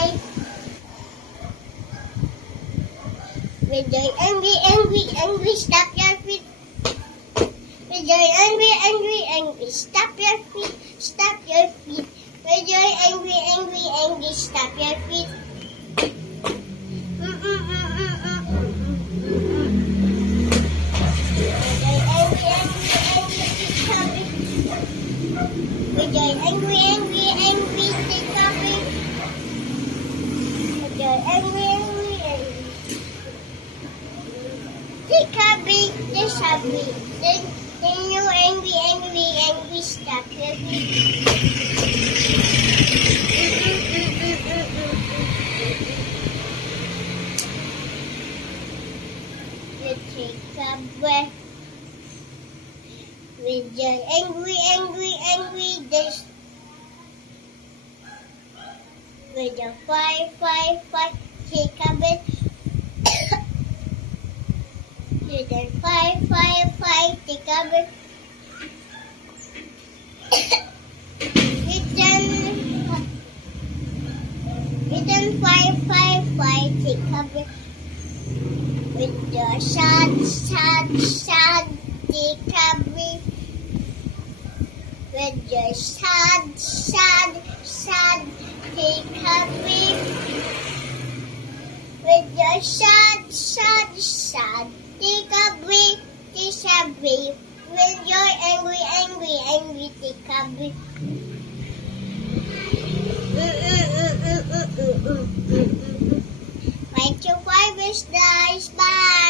five. With your angry, angry, angry, stop your feet. With your angry, angry, angry, stop your feet. Stop your feet. With your angry, angry, angry, stop your feet. With your angry, angry, angry, take a break. With your angry, angry, angry, take a break, just a break. Then you angry, angry, angry, stop your feet. You take a breath. With your angry, angry, angry, this. With your five, take a breath. With your five, take a breath. With your five, take a breath. With your sad, take a breath. With your sad, take a breath. With your sad, take a breath, just a breath. With your angry, angry, angry, take a breath. Fight your virus, guys. Bye.